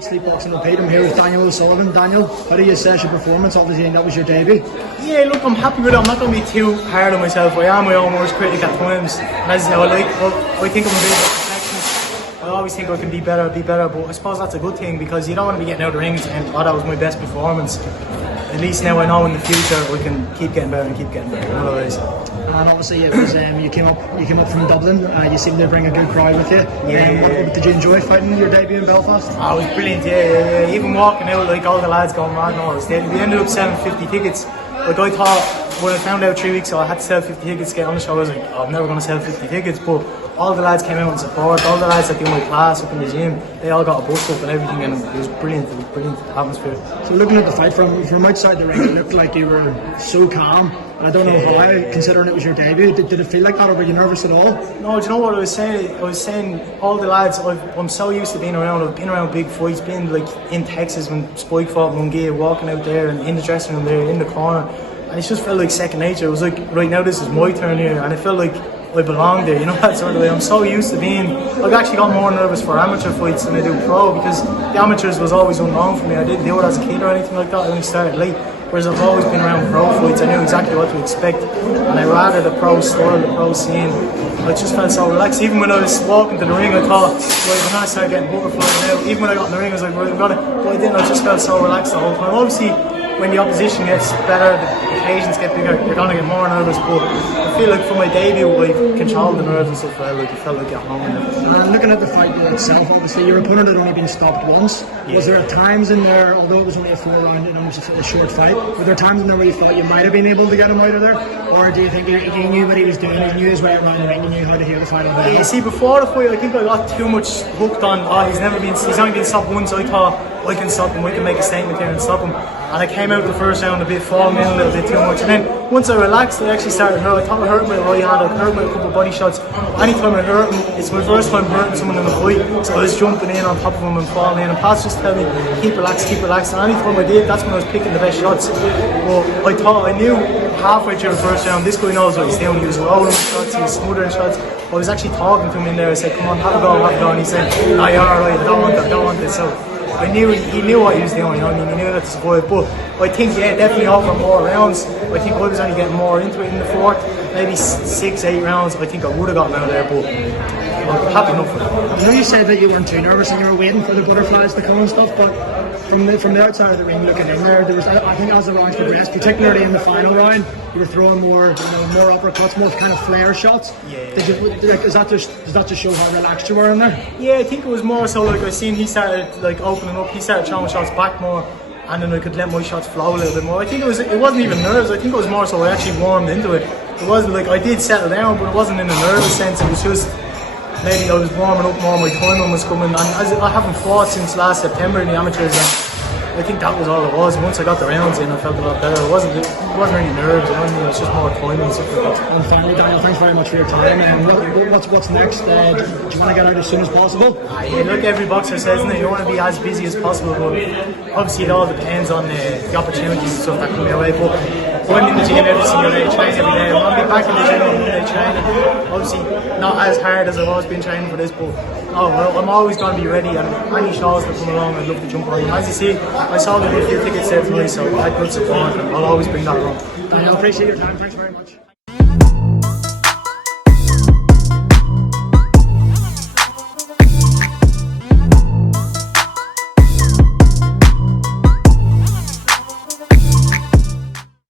Eat, Sleep, Box and Repeat. I'm here with Daniel O'Sullivan. Daniel, how do you assess your performance? Obviously, that was your debut. Yeah, look, I'm happy with it. I'm not going to be too hard on myself. I am my own worst critic at times. And as I think I'm a bit of a perfectionist. I always think I can be better. But I suppose that's a good thing because you don't want to be getting out of the rings and that was my best performance. At least now I know in the future I can keep getting better. Otherwise. And obviously, it was you came up from Dublin. You seemed to bring a good crowd with you. Yeah. Did you enjoy fighting your debut in Belfast? Oh, it was brilliant. Yeah. Even walking out, like all the lads going mad and all this. We ended up selling 50 tickets. Like I thought when I found out 3 weeks ago I had to sell 50 tickets to get on the show. I was like, I'm never going to sell 50 tickets. But all the lads came out and support. All the lads that do my class up in the gym, they all got a bus up and everything, and it was brilliant. It was brilliant atmosphere. So looking at the fight from outside the ring, it looked like you were so calm. And I don't know how, considering it was your debut. Did it feel like that, or were you nervous at all? No, do you know what I was saying? I was saying all the lads. I'm so used to being around. I've been around big fights. Been like in Texas when Spike fought Mungia, walking out there and in the dressing room there in the corner, and it just felt like second nature. It was like right now this is my turn here, and it felt like I belong there, you know, that sort of way. I'm so used to being. I've actually got more nervous for amateur fights than I do pro because the amateurs was always unknown for me. I didn't do it as a kid or anything like that. I only started late. Whereas I've always been around pro fights, I knew exactly what to expect, and I rather the pro style, the pro scene. I just felt so relaxed. Even when I was walking to the ring, I thought, right, I'm gonna start getting butterflies now. Even when I got in the ring, I was like, right, I've got it. But I didn't. I just felt so relaxed the whole time. Obviously, when the opposition gets better, the occasions get bigger, you're gonna get more nervous. But I feel like for my debut, I controlled the nerves and stuff. Like it felt like at home. And looking at the fight itself, obviously your opponent had only been stopped once. Yeah. Was there times in there, although it was only a 4-round and almost a short fight, were there times in there where you thought you might have been able to get him out of there, or do you think you knew what he was doing? He knew his way around the ring. You knew how to hear the fight. Yeah, you see, before the fight, I think I got too much hooked on. He's only been stopped once. I thought I can stop him. I can make a statement here and stop him. And I came out the first round a bit, falling in a little bit too much. And then once I relaxed, I actually started hurt. I thought I hurt my right hand. I hurt my couple of body shots. Anytime I hurt him, it's my first time hurting someone in a fight. So I was jumping in on top of him and falling in. And Pat's just tell me, keep relaxed. And anytime I did, that's when I was picking the best shots. But I knew halfway through the first round, this guy knows what he's doing. He was rolling shots, he was smothering shots. I was actually talking to him in there. I said, come on, have a go. And he said, no, you're alright, I don't want this. So I knew he knew what he was doing, you know what I mean? He knew that to survive. But I think, yeah, definitely over more rounds. I think I was only getting more into it in the fourth, maybe 6-8 rounds. I think I would have gotten out of there, but I'm happy enough with it. I know you said that you weren't too nervous and you were waiting for the butterflies to come and stuff, but from the outside of the ring looking in there was, I think as the rounds progressed, particularly in the final round, you were throwing more uppercuts, more kind of flare shots. Yeah. Does that just show how relaxed you were in there? Yeah, I think it was more so like I seen he started like opening up, he started throwing shots back more, and then I could let my shots flow a little bit more. I think it wasn't even nerves. I think it was more so I actually warmed into it. It wasn't like I did settle down, but it wasn't in a nervous sense. It was just maybe I was warming up more. My timing was coming, and I haven't fought since last September in the amateurs. And I think that was all it was. Once I got the rounds in, I felt a lot better. It wasn't really nerves. It was just more timing and stuff like that. And finally, Daniel, thanks very much for your time. And what's next? Do you want to get out as soon as possible? Yeah, look, every boxer says that you want to be as busy as possible, but obviously it all depends on the opportunities and stuff that come your way. But I'm in the gym every single day, train every day. I'm going to be back in the gym every day training. Obviously not as hard as I've always been training for this, but I'm always going to be ready, and any shows that come along I'd love to jump on. As you see, I sold a few tickets there tonight, so I had good support and I'll always bring that along. I appreciate your time.